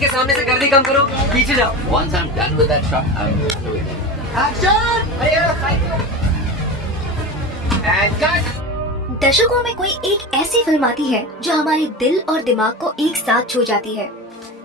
के सामने से गर्दी कम करो, पीछे जाओ। Once I'm done with that shot, I'm doing it. दशकों में कोई एक ऐसी फिल्म आती है जो हमारे दिल और दिमाग को एक साथ छू जाती है।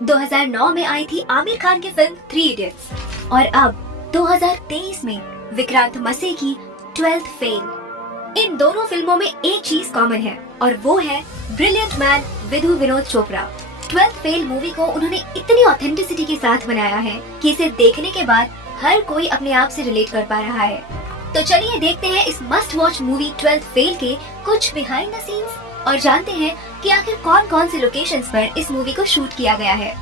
2009 में आई थी आमिर खान की फिल्म 3 इडियट्स और अब 2023 में विक्रांत मसे की 12th फेल। इन दोनों फिल्मों में एक चीज कॉमन है और वो है brilliant man Vidhu Vinod Chopra. 12th fail movie को उन्होंने इतनी ऑथेंटिसिटी के साथ बनाया है कि इसे देखने के बाद हर कोई अपने आप से रिलेट कर पा रहा है। तो चलिए देखते हैं इस must watch movie 12th fail के कुछ बिहाइंड द सीन्स और जानते हैं कि आखिर कौन कौन से लोकेशंस पर इस मूवी को शूट किया गया है।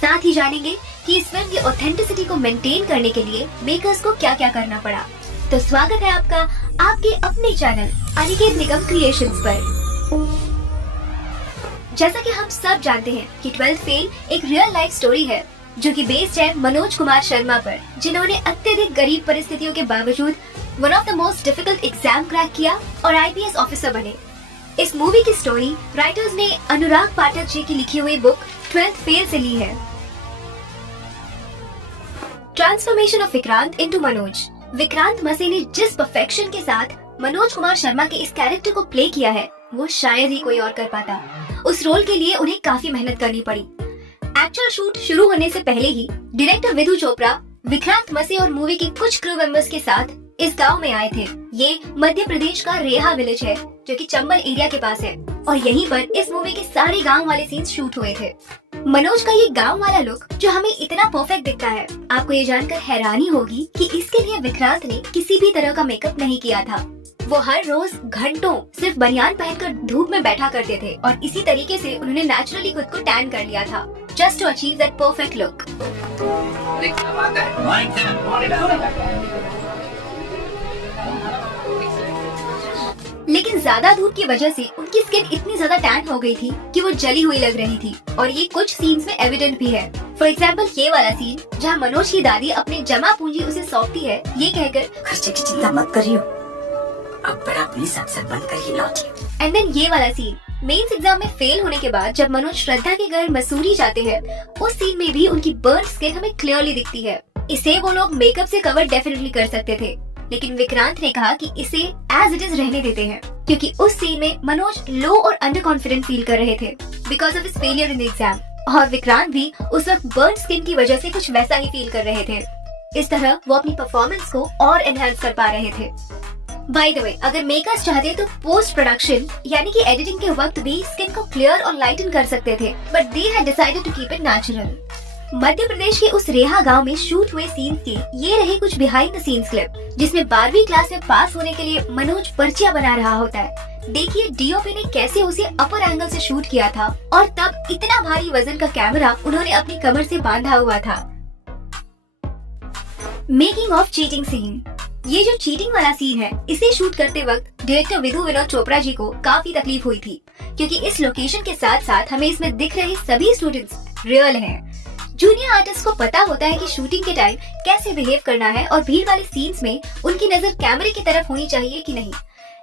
साथ ही जानेंगे कि इस फिल्म की ऑथेंटिसिटी को मेंटेन करने के लिए मेकर्स को क्या क्या करना पड़ा। तो स्वागत है आपका आपके अपने चैनल अनिकेत निगम क्रिएशंस पर। जैसा कि हम सब जानते हैं कि 12th फेल एक रियल लाइफ स्टोरी है जो कि बेस्ड है मनोज कुमार शर्मा पर, जिन्होंने अत्यधिक गरीब परिस्थितियों के बावजूद one of the most difficult exam crack किया और आईपीएस ऑफिसर बने। इस मूवी की स्टोरी राइटर्स ने अनुराग पाठक जी की लिखी हुई बुक 12th फेल से ली है। Transformation of Vikrant into Manoj. Vikrant मसे ने जिस परफेक्शन के साथ मनोज कुमार शर्मा के इस कैरेक्टर को प्ले किया है वो शायद ही कोई और कर पाता। उस रोल के लिए उन्हें काफी मेहनत करनी पड़ी। एक्चुअल शूट शुरू होने से पहले ही डायरेक्टर विधु चोपड़ा विक्रांत मसे और मूवी के कुछ क्रू मेंबर्स के साथ इस गांव में आए थे। ये मध्य प्रदेश का रेहा विलेज है जो कि चंबल एरिया के पास है और यहीं पर इस मूवी के सारे गांव वाले सीन्स शूट हुए थे। मनोज का ये गांव वाला लुक जो हमें इतना परफेक्ट दिखता है, आपको ये जानकर हैरानी होगी कि इसके लिए विक्रांत ने किसी भी तरह का मेकअप नहीं किया था। वो हर रोज घंटों सिर्फ बनियान पहनकर धूप में बैठा करते थे और इसी तरीके से उन्होंने नेचुरली खुद को टैन कर लिया था just to achieve that perfect look. लेकिन ज्यादा धूप की वजह से उनकी स्किन इतनी ज्यादा टैन हो गई थी कि वो जली हुई लग रही थी और ये कुछ सीन्स में एविडेंट भी है। फॉर एग्जाम्पल ये वाला सीन जहाँ मनोज की दादी अपनी जमा पूंजी उसे सौंपती है ये कहकर खर्चे की चिंता मत करियो, अब बड़ा प्लीज अक्सर बंद कर ही लौटिए। एंड देन ये वाला सीन मेंस एग्जाम में फेल होने के बाद जब मनोज श्रद्धा के घर मसूरी जाते हैं, उस सीन में भी उनकी बर्न स्किन हमें क्लियरली दिखती है। इसे वो लोग मेकअप से कवर डेफिनेटली कर सकते थे, लेकिन विक्रांत ने कहा कि इसे एज इट इज रहने देते हैं क्योंकि उस सीन में मनोज लो और अंडर कॉन्फिडेंट फील कर रहे थे because of his failure in the exam और विक्रांत भी उस वक्त बर्न स्किन की वजह से कुछ वैसा ही फील कर रहे थे। इस तरह वो अपनी परफॉर्मेंस को और एनहांस कर पा रहे थे। बाय द वे, अगर मेकर्स चाहते तो पोस्ट प्रोडक्शन यानी कि एडिटिंग के वक्त भी स्किन को क्लियर और लाइटन कर सकते थे, but they had decided to keep it natural. Madhya Pradesh के उस रेहा गांव में शूट हुए सीन्स के ये रहे कुछ बिहाइंड द सीन्स क्लिप जिसमें 12वीं क्लास में पास होने के लिए मनोज पर्चियां बना रहा होता है। देखिए डीओपी ने कैसे उसे अपर एंगल से शूट किया था और तब इतना भारी वजन का कैमरा उन्होंने अपनी कमर से बांधा हुआ था। Making of cheating scene. ये जो चीटिंग वाला सीन है इसे शूट करते वक्त डायरेक्टर विधु विनोद चोपड़ा जी को काफी तकलीफ हुई थी क्योंकि इस लोकेशन के साथ साथ हमें इसमें दिख रहे सभी स्टूडेंट्स रियल हैं। जूनियर आर्टिस्ट को पता होता है कि शूटिंग के टाइम कैसे बिहेव करना है और भीड़ वाले सीन्स में उनकी नजर कैमरे की तरफ होनी चाहिए कि नहीं,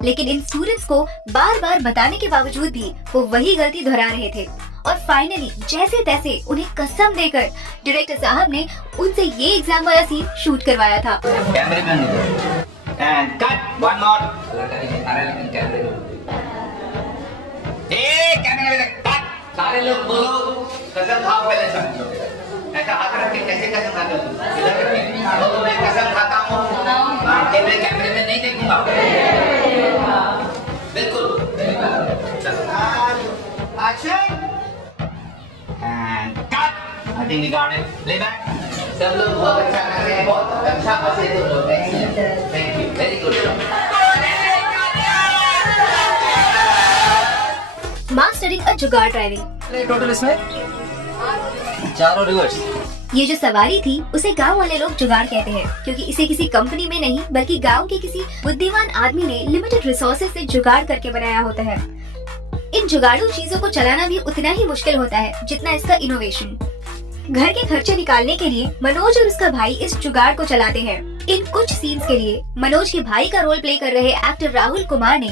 लेकिन इन स्टूडेंट्स को बार बार बताने के बावजूद भी वो वही गलती दोहरा रहे थे और फाइनली जैसे तैसे उन्हें कसम देकर डायरेक्टर साहब ने उनसे ये एग्जाम वाला सीन शूट करवाया था। सारे लोग बोलो कसम खाओ पहले सब लोग ऐसा हाथ रख के कैसे कसम खाता हूँ बोलो मैं कसम खाता हूँ कैमरे में नहीं देखूंगा बिल्कुल। Action and cut. I think we got it. Play back. सब लोग बहुत अच्छा कर रहे हैं, बहुत अच्छा हंसे तुम लोग। Thank you, very good. Mastering a jugaad driving. Total इसमें चारों रिवर्स। ये जो सवारी थी उसे गांव वाले लोग जुगाड़ कहते हैं क्योंकि इसे किसी कंपनी में नहीं बल्कि गांव के किसी बुद्धिमान आदमी ने लिमिटेड रिसोर्सेज से जुगाड़ करके बनाया होता है। इन जुगाड़ू चीजों को चलाना भी उतना ही मुश्किल होता है जितना इसका इनोवेशन। घर के खर्चे निकालने के लिए मनोज और उसका भाई इस जुगाड़ को चलाते हैं। इन कुछ सीन्स के लिए मनोज के भाई का रोल प्ले कर रहे एक्टर राहुल कुमार ने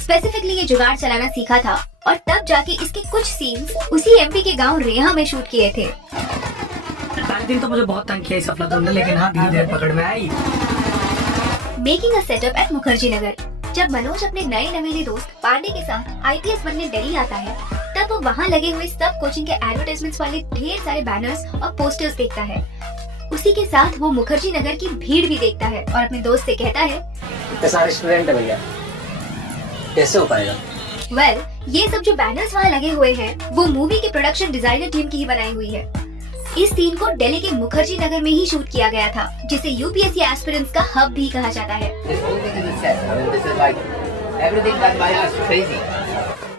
स्पेसिफिकली ये जुगाड़ चलाना सीखा था और तब जाके इसके कुछ सीन्स उसी एमपी के गांव रेहा में शूट किए थे। पहले दिन तो मुझे बहुत तंग किया इस अफलातून ने, लेकिन हाँ धीरे धीरे पकड़ में आई। Making a setup at Mukherjee Nagar. जब मनोज अपने नए नवेले दोस्त पांडे के साथ आईपीएस बनने दिल्ली आता है, तब वो वहाँ लगे हुए सब कोचिंग के एडवर्टाइजमेंट्स वाले ढेर सारे बैनर्स और पोस्टर्स देखता है। उसी के साथ वो मुखर्जी नगर की भीड़ भी देखता है और अपने दोस्त से कहता है, इतने सारे स्टूडेंट है भैया, कैसे हो पाएगा? वेल, ये सब जो बैनर्स वहाँ लगे हुए हैं वो मूवी के प्रोडक्शन डिजाइनर टीम की ही बनाई हुई है। इस सीन को दिल्ली के मुखर्जी नगर में ही शूट किया गया था, जिसे यूपीएससी एस्पिरेंट्स का हब भी कहा जाता है।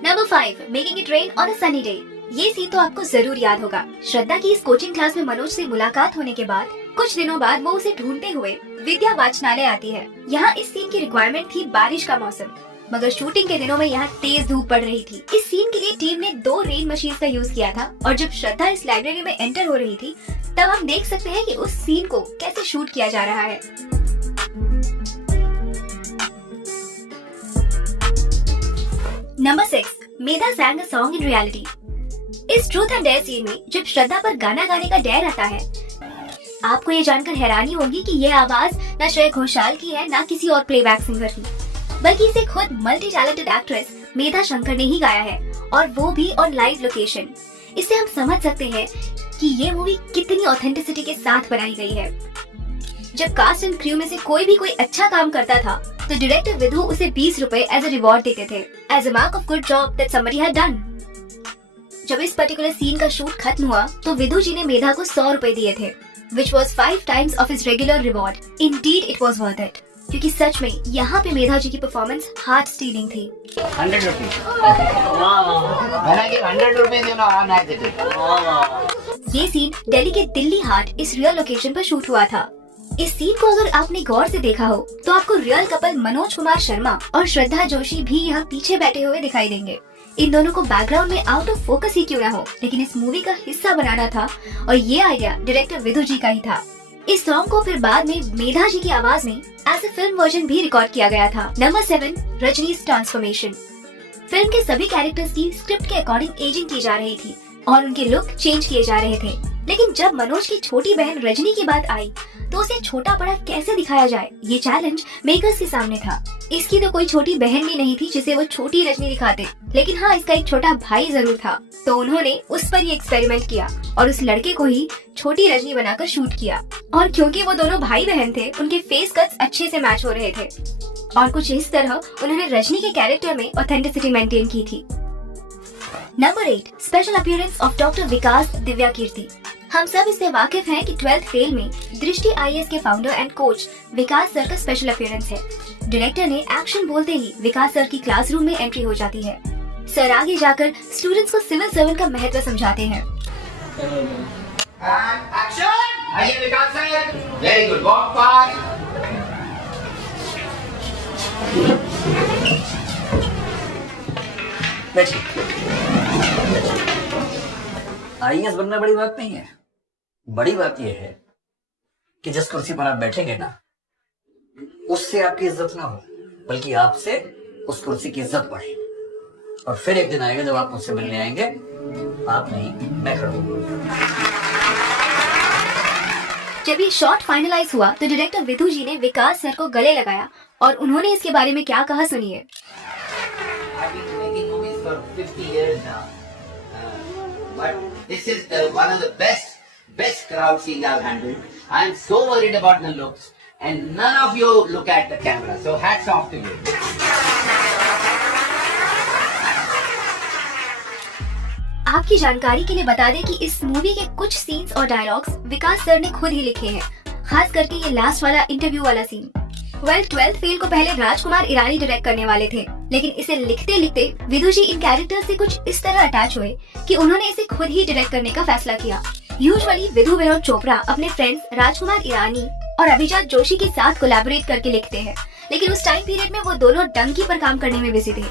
Number 5, making it rain on a sunny day. ये सीन तो आपको जरूर याद होगा। श्रद्धा की इस कोचिंग क्लास में मनोज से मुलाकात होने के बाद कुछ दिनों बाद वो उसे ढूंढते हुए विद्या वाचनालय आती है। यहाँ इस सीन की रिक्वायरमेंट थी बारिश का मौसम, मगर शूटिंग के दिनों में यहाँ तेज धूप पड़ रही थी। इस सीन के लिए टीम ने 2 रेन मशीन का यूज किया था और जब श्रद्धा इस लाइब्रेरी में एंटर हो रही थी, तब हम देख सकते हैं कि उस सीन को कैसे शूट किया जा रहा है। Number 6, Medha sang a song in reality। इस ट्रूथ एंड डेयर सीन में जब श्रद्धा पर गाना गाने का डेयर आता है, आपको ये जानकर हैरानी होगी कि ये आवाज न श्रेया घोषाल की है, न किसी और प्लेबैक सिंगर की, बल्कि इसे खुद मल्टी टैलेंटेड एक्ट्रेस मेधा शंकर ने ही गाया है, और वो भी ऑन लाइव लोकेशन। इससे हम समझ सकते हैं कि ये मूवी कितनी ऑथेंटिसिटी के साथ बनाई गई है। जब कास्ट एंड क्रू में से कोई भी कोई अच्छा काम करता था, तो डायरेक्टर विधु उसे 20 रुपए एज अ रिवॉर्ड देते थे, as a mark of good job that somebody had done. जब इस पर्टिकुलर सीन का शूट खत्म हुआ, तो विधु जी ने मेधा को 100 रुपए दिए थे, which was 5 times of his regular reward. Indeed, it was worth it. क्योंकि सच में यहाँ पे मेधा जी की परफॉर्मेंस हार्ट स्टीलिंग थी। 100 rupees. When I give 100 rupees, you know how nice it is. ये सीन दिल्ली के दिल्ली हाट इस रियल लोकेशन पर शूट हुआ था। इस सीन को अगर आपने गौर से देखा हो, तो आपको रियल कपल मनोज कुमार शर्मा और श्रद्धा जोशी भी यहाँ पीछे बैठे हुए दिखाई देंगे। इन दोनों को बैकग्राउंड में आउट ऑफ फोकस ही क्यों ना हो, लेकिन इस मूवी का हिस्सा बनाना था और ये आइडिया डायरेक्टर विधु जी का ही था। इस सॉन्ग को फिर बाद में मेधा जी की आवाज में एज ए फिल्म वर्जन भी रिकॉर्ड किया गया था। Number 7, रजनी's transformation. फिल्म के सभी कैरेक्टर्स की स्क्रिप्ट के अकॉर्डिंग एजिंग की जा रही थी और उनके लुक चेंज किए जा रहे थे, लेकिन जब मनोज की छोटी बहन रजनी की बात आई, तो उसे छोटा बड़ा कैसे दिखाया जाए, ये चैलेंज मेकर्स के सामने था। इसकी तो कोई छोटी बहन भी नहीं थी जिसे वो छोटी रजनी दिखाते, लेकिन हाँ, इसका एक छोटा भाई जरूर था, तो उन्होंने उस पर ये एक्सपेरिमेंट किया और उस लड़के को ही छोटी रजनी बनाकर शूट किया। और क्योंकि वो दोनों भाई बहन थे, उनके फेस कट्स अच्छे से मैच हो रहे थे और कुछ इस तरह उन्होंने रजनी के कैरेक्टर में ऑथेंटिसिटी मेंटेन की थी। Number 8, special appearance of doctor Vikas Divyakirti. हम सब इससे वाकिफ हैं कि 12th फेल में दृष्टि आईएएस के founder and coach Vikas sir का स्पेशल अपीयरेंस है। डायरेक्टर ने एक्शन बोलते ही विकास सर की क्लासरूम में एंट्री हो जाती है। सर आगे जाकर स्टूडेंट्स को सिविल सर्वेंट का महत्व समझाते हैं। Action! आइए Vikas sir, very good, walk fast. IAS बनना बड़ी बात नहीं है। बड़ी बात यह है कि जिस कुर्सी पर आप बैठेंगे ना, उससे आपकी इज्जत ना हो, बल्कि आपसे उस कुर्सी की इज्जत बढ़े। और फिर एक दिन आएगा जब आप मुझसे मिलने आएंगे, आप नहीं, मैं खड़ा हूँ। जब ये शॉट फाइनलाइज हुआ, तो डायरेक्टर विधु जी ने विकास सर को गले लगाया और उन्होंने इसके बारे में क्या कहा, सुनिए। I've been making movies for 50 years now. But this is one of the best crowd scenes I've handled. I'm so worried about the looks, and none of you look at the camera. So hats off to you. आपकी जानकारी के लिए बता दें कि इस movie के कुछ सीन्स और डायलॉग्स विकास सर ने खुद ही लिखे हैं, खास करके ये लास्ट वाला इंटरव्यू वाला सीन। 12th फेल को पहले राजकुमार ईरानी डायरेक्ट करने वाले थे, लेकिन इसे लिखते लिखते विधु जी इन कैरेक्टर्स से कुछ इस तरह अटैच हुए कि उन्होंने इसे खुद ही डायरेक्ट करने का फैसला किया। यूजुअली विधु विनोद चोपड़ा अपने फ्रेंड्स राजकुमार ईरानी और अभिजात जोशी के साथ कोलैबोरेट करके लिखते हैं, लेकिन उस टाइम पीरियड में वो दोनों डंकी पर काम करने में बिजी थे।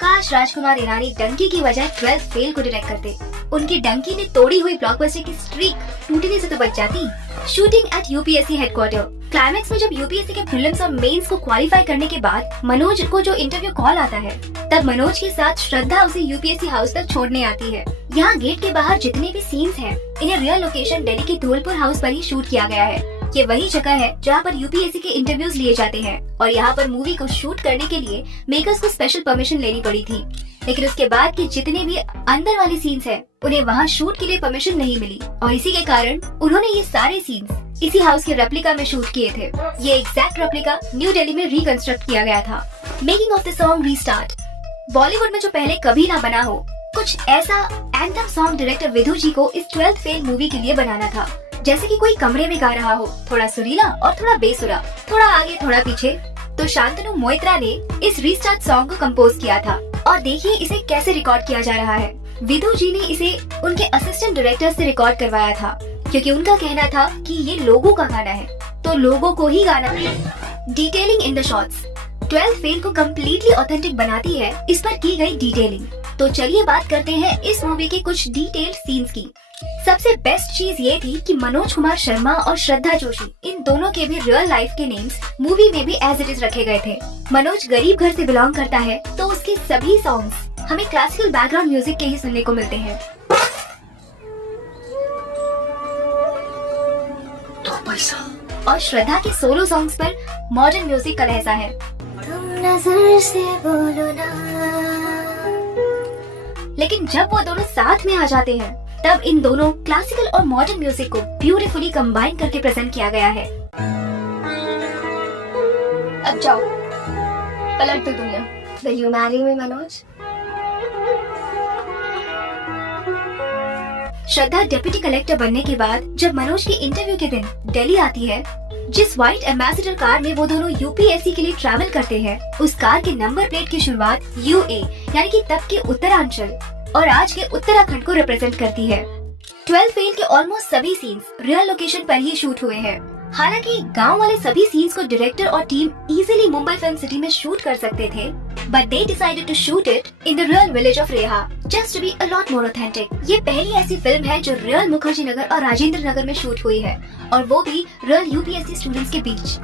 काश राजकुमार ईरानी डंकी की बजाय 12th फेल को डायरेक्ट करते। उनकी डंकी ने तोड़ी हुई ब्लॉकबस्टर की स्ट्रीक टूटने से तो बच जाती। Shooting at UPSC headquarter. Climax में जब यूपीएससी के प्रीलिम्स और मेंस को क्वालिफाई करने के बाद मनोज को जो इंटरव्यू कॉल आता है, तब मनोज के साथ श्रद्धा उसे यूपीएससी हाउस तक छोड़ने आती है। यहाँ गेट के बाहर जितने भी सीन्स हैं, इन्हें रियल लोकेशन दिल्ली के धौलपुर हाउस पर ही शूट किया गया है। ये वही जगह है जहाँ पर यूपीएससी के इंटरव्यूज लिए जाते हैं और यहाँ पर मूवी को शूट करने के लिए मेकर्स को स्पेशल परमिशन लेनी पड़ी थी। लेकिन उसके बाद के जितने भी अंदर वाले सीन्स हैं, उन्हें वहाँ शूट के लिए परमिशन नहीं मिली और इसी के कारण उन्होंने ये सारे सीन्स इसी हाउस के रेप्लिका में शूट किए थे। ये एग्जैक्ट रेप्लिका न्यू दिल्ली में रिकंस्ट्रक्ट किया गया था। Making of the song restart. Bollywood में जो पहले कभी ना बना हो, कुछ ऐसा एंथम सॉन्ग डायरेक्टर विधु जी को इस 12th फेल मूवी के लिए बनाना था। जैसे कि कोई कमरे में गा रहा हो, थोड़ा सुरीला और थोड़ा बेसुरा, थोड़ा आगे थोड़ा पीछे। तो शांतनु मोइत्रा ने इस रीस्टार्ट सॉन्ग को कंपोज किया था और देखिए इसे कैसे रिकॉर्ड किया जा रहा है। विधु जी ने इसे उनके असिस्टेंट डायरेक्टर से रिकॉर्ड करवाया था क्योंकि उनका कहना था कि ये लोगों का गाना है तो लोगों को ही गाना है। Detailing in the shots 12th fail को कम्प्लीटली ऑथेंटिक बनाती है इस पर की गई डिटेलिंग। तो चलिए बात करते हैं इस मूवी के कुछ डिटेल्ड सीन्स की। सबसे बेस्ट चीज ये थी कि मनोज कुमार शर्मा और श्रद्धा जोशी, इन दोनों के भी रियल लाइफ के नेम्स मूवी में भी एज इट इज रखे गए थे। मनोज गरीब घर से बिलोंग करता है तो उसके सभी सॉन्ग्स हमें क्लासिकल बैकग्राउंड म्यूजिक के ही सुनने को मिलते हैं। तो पैसा और श्रद्धा के सोलो सॉन्ग्स पर मॉडर्न म्यूजिक का लहजा है। तुम नजर से बोलो ना। लेकिन जब वो दोनों साथ में आ जाते हैं, तब इन दोनों क्लासिकल और मॉडर्न म्यूजिक को ब्यूटीफुली कंबाइन करके प्रेजेंट किया गया है। अब जाओ, पलट दो दुनिया। Will you marry me, Manoj? Shraddha deputy collector बनने के बाद जब मनोज की इंटरव्यू के दिन दिल्ली आती है, जिस व्हाइट एम्बेसडर कार में वो दोनों यूपीएससी के लिए ट्रैवल करते हैं, उस कार के नंबर प्लेट की शुरुआत यूए यानी कि तब के उत्तरांचल और आज के उत्तराखंड को रिप्रेजेंट करती है। 12th फेल के ऑलमोस्ट सभी सीन्स रियल लोकेशन पर ही शूट हुए हैं। हालांकि गांव वाले सभी सीन्स को डायरेक्टर और team easily Mumbai film city में शूट कर सकते थे, but they decided to shoot it in the real village of Reha just to be a lot more authentic. ये पहली ऐसी फिल्म है जो रियल मुखर्जी नगर और राजेंद्र नगर में शूट हुई है और वो भी रियल यूपीएससी स्टूडेंट्स के बीच।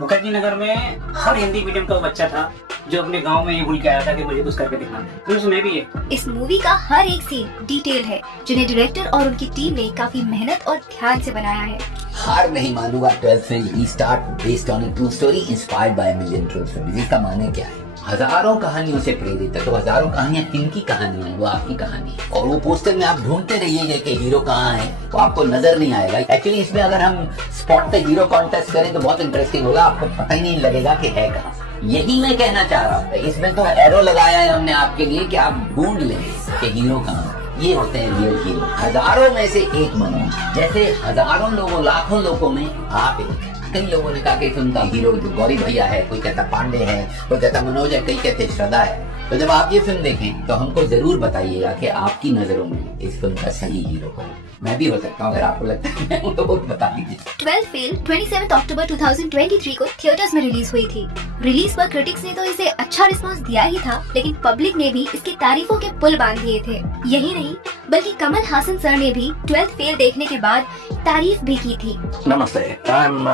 मुखर्जी नगर में हर हिंदी मीडियम का बच्चा था जो अपने गांव में ये भूल के आया था कि मुझे कुछ करके दिखाना है, तो उसमें भी है। इस मूवी का हर एक सीन डिटेल है जिन्हें डायरेक्टर और उनकी टीम ने काफी मेहनत और ध्यान से बनाया है। हार नहीं मानूंगा 12th fail restart based on a true story inspired by million true stories. इसका माने क्या है? हजारों कहानियों से प्रेरित है, तो हजारों कहानियां किनकी कहानी है? वो आपकी कहानी है। और वो पोस्टर में आप ढूंढते रहिएगा कि हीरो कहाँ है, वो आपको नजर नहीं आएगा। एक्चुअली इसमें अगर हम स्पॉट द हीरो कॉन्टेस्ट करें तो बहुत इंटरेस्टिंग होगा, आपको पता ही नहीं लगेगा कि है कहाँ। यही मैं कहना चाह रहा हूँ। इसमें तो एरो लगाया है हमने आपके लिए कि आप ढूंढ लें कि हीरो कहाँ है। ये होते हैं रियल हीरो। हजारों में से एक मनोज, जैसे हजारों लोगों लाखों लोगों में आप एक। कई लोगों ने कहा कि फिल्म का हीरो जो गौरी भैया है, कोई कहता पांडे है, कोई कहता मनोज है, कई कहते श्रद्धा है। तो जब आप ये फिल्म देखें तो हमको जरूर बताइएगा कि आपकी नजरों में इस फिल्म का सही हीरो कौन है। मैं भी हो सकता हूँ, अगर आपको लगता है मैं हूँ तो वो बता दीजिए। 12th फेल 27 अक्टूबर 2023 को थिएटर्स में रिलीज हुई थी। रिलीज पर क्रिटिक्स ने तो इसे अच्छा रिस्पांस दिया ही था, लेकिन पब्लिक ने भी इसकी तारीफों के पुल बांध दिए थे। यही नहीं बल्कि कमल हासन सर ने भी 12th फेल देखने के बाद तारीफ भी की थी। Namaste. I'm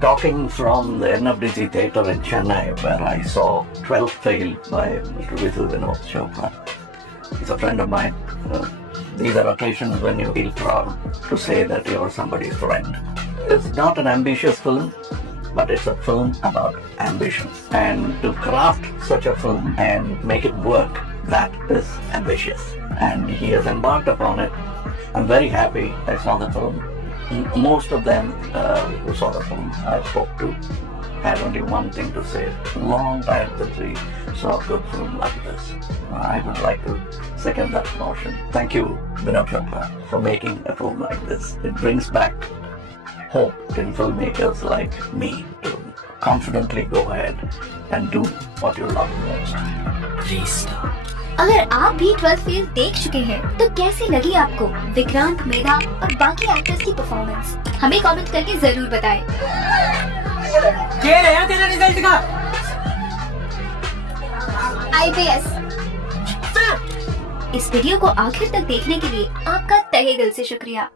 talking from the NFDC Theatre in Chennai, where I saw 12th Fail by Mr. Vidhu Vinod Chopra. He's a friend of mine. These are occasions when you feel proud to say that you're somebody's friend. It's not an ambitious film, but it's a film about ambition. And to craft such a film and make it work, that is ambitious. And he has embarked upon it. I'm very happy I saw the film. Most of them who saw the film I spoke to had only one thing to say: long time since we saw a good film like this. I would like to second that motion. Thank you, Vinod Chopra, for making a film like this. It brings back hope in filmmakers like me to confidently go ahead and do what you love most. Restart. अगर आप भी 12th fail देख चुके हैं तो कैसी लगी आपको विक्रांत, मेधा और बाकी एक्टर्स की परफॉर्मेंस? हमें कमेंट करके जरूर बताएं। क्या रहा तेरा रिजल्ट का? IPS इस वीडियो को आखिर तक देखने के लिए आपका तहे दिल से शुक्रिया।